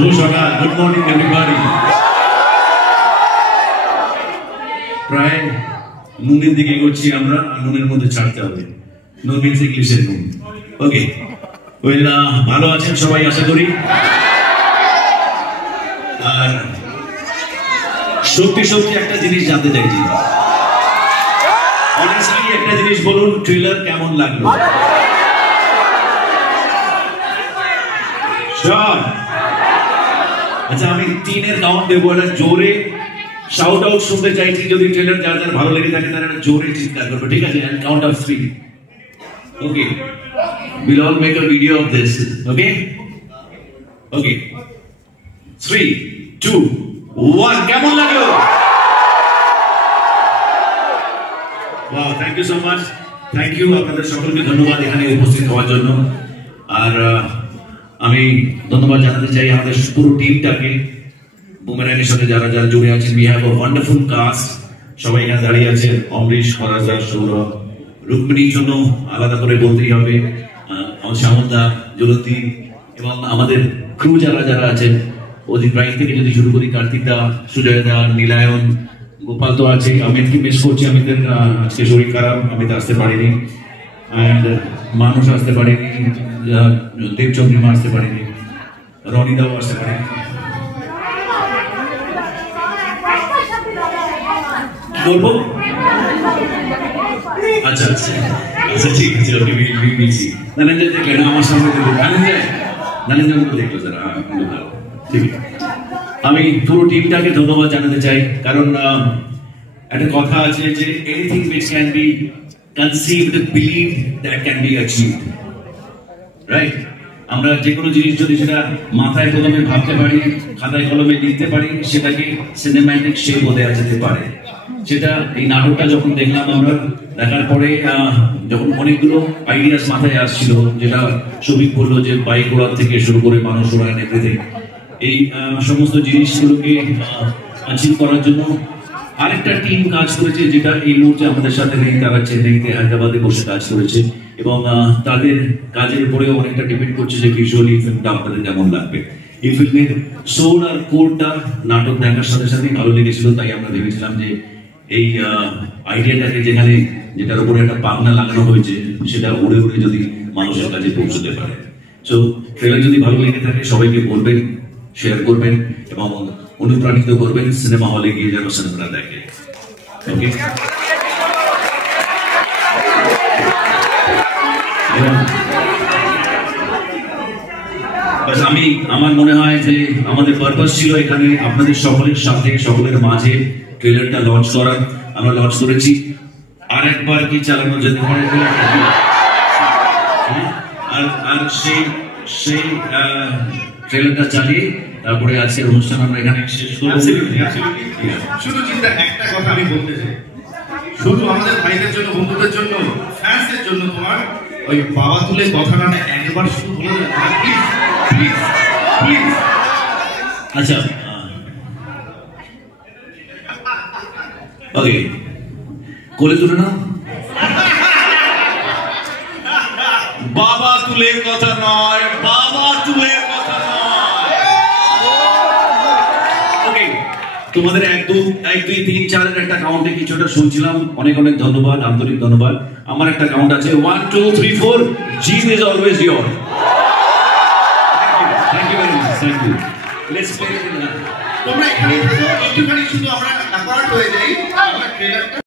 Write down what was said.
শুভ সকাল, good morning everybody. প্রায় নুনের দিকে এগোচ্ছি আমরা, আর নুনের মধ্যে ছাড়তে হবে। নুন মিন্স ইংলিশের নুন। ওকে, ভালো আছেন সবাই আশা করি। আর সত্যি সত্যি একটা জিনিস জানতে চাইছি, অনেস্টলি একটা জিনিস বলুন, ট্রেলার কেমন লাগলো? আচ্ছা, আমি 3 এর কাউন্ট দেবো, একটা জোরে শাউট আউট শুনতে চাইছি। যদি ট্রেলার যার যার ভালো লেগে থাকে তারা জোরে চিৎকার করবে, ঠিক আছে? And count of 3. Okay, we'll all make a video of this. Okay, okay, 3, 2, 1. কেমন লাগলো? Wow, thank you so much. Thank you, আপনাদের সকলকে ধন্যবাদ এখানে উপস্থিত হওয়ার জন্য। আর আমি ধন্যবাদ জানাতে চাই আমাদের পুরো টিমটাকে, বুমেরাংয়ের সাথে যারা যারা জুড়ে আছেন। We have a wonderful cast, সবাই এখানে দাঁড়িয়ে আছেন। অমরিশ, ফরাজা, সৌরভ, রুক্মিণীর জন্য আলাদা করে বলতেই হবে, শ্যামলদা, জ্যোতি, এবং আমাদের ক্রু যারা যারা আছেন, অজিত রায় থেকে যদি শুরু করি, কার্তিকদা, সুজয়দা, নীলায়ন, গোপাল তো আছে। অমিতকে মিস করছি, অমিতের আজকে শরীর খারাপ, অমিত আসতে পারেনি। অ্যান্ড মানুষ আসতে পারেনি, দেবচন্দ্রিমা আসতে পারেনি, রনিদাও আসতে পারেনি। বলবো? আচ্ছা আচ্ছা আচ্ছা, ঠিক আছে, ওকে মিলছি। নানেন্দ্র দেখলেন আমার সামনে, নানেন্দ্র দেখলো যারা, ঠিক আছে। আমি পুরো টিমটাকে ধন্যবাদ জানাতে চাই, কারণ একটা কথা আছে যে anything which can be conceived, believed, that can be achieved, right? আমরা যে কোনো জিনিস যদি সেটা মাথায় কলমে ভাবতে পারি, খাতায় কলমে লিখতে পারি, সেটাকে সিনেম্যাটিক শেপ হতে যেতে পারে। সেটা এই নাটকটা যখন দেখলাম আমরা, দেখার পরে যখন অনেকগুলো আইডিয়াস মাথায় আসছিল, যেটা সবিক বললো যে বাইক ওড়ার থেকে শুরু করে মানুষ ওড়ান, এভরিথিং, এই সমস্ত জিনিসগুলোকে অ্যাচিভ করার জন্য আরেকটা টিম কাজ করেছে, যেটা এই মুহূর্তে আমাদের সাথে নেই। তারা চেন্নাইতে, হায়দ্রাবাদে বসে কাজ করেছে, এবং তাদের কাজের উপরেও অনেকটা ডিপেন্ড করছে যে ভিজুয়ালি ফিল্মটা আপনাদের কেমন লাগবে। এই ফিল্মের সোল আর কোরটা নাটক দেখার সাথে সাথে ভালো লেগেছিল, তাই আমরা ভেবেছিলাম যে এই আইডিয়াটাকে যেখানে, যেটার উপরে একটা পাখনা লাগানো হয়েছে, সেটা উড়ে উড়ে যদি মানুষের কাছে পৌঁছতে পারে। সো ট্রেলার যদি ভালো লেগে থাকে সবাইকে বলবেন, শেয়ার করবেন, এবং অনুপ্রাণিত করবেন সিনেমা হলে গিয়ে যেন সিনেমাটা দেখে। ওকে, আমি, আমার মনে হয় যে আমাদের পারপাস ছিল এখানে আপনাদের সকলের সাথে, সকলের মাঝে ট্রেলারটা লঞ্চ করার। আমরা লঞ্চ করেছি, আর একবার কি চালানো যেতে পারে, আর সেই ট্রেলারটা চালিয়ে তারপরে আজকের অনুষ্ঠান আমরা এখানে শেষ করব। শুধু চিন্তা, একটা কথা আমি বলতে চাই, শুধু আমাদের ভাইদের জন্য, বন্ধুদের জন্য, ফ্যান্সদের জন্য, তোমার ওই বাবা তুলে কথাটা না একবার শুধু বলে দেন, প্লিজ প্লিজ প্লিজ। আচ্ছা, ওকে, কোলে তুলে না, বাবা তুলে কথা নয়, বাবা তুলে কথা নয়। ওকে, তোমাদের 1, 2, 3, 4 এর একটা কাউন্টে কিছুটা শুনছিলাম। অনেক অনেক ধন্যবাদ, আন্তরিক ধন্যবাদ। আমার একটা কাউন্ট আছে, 1, 2, 3, 4. Jean is always your. Thank you very much. Thank you. Let's play it in the. তোমরা এখানে একটুখানি শুধু আমরা অ্যাপার্ট হয়ে যাই, আমরা ট্রেলারটা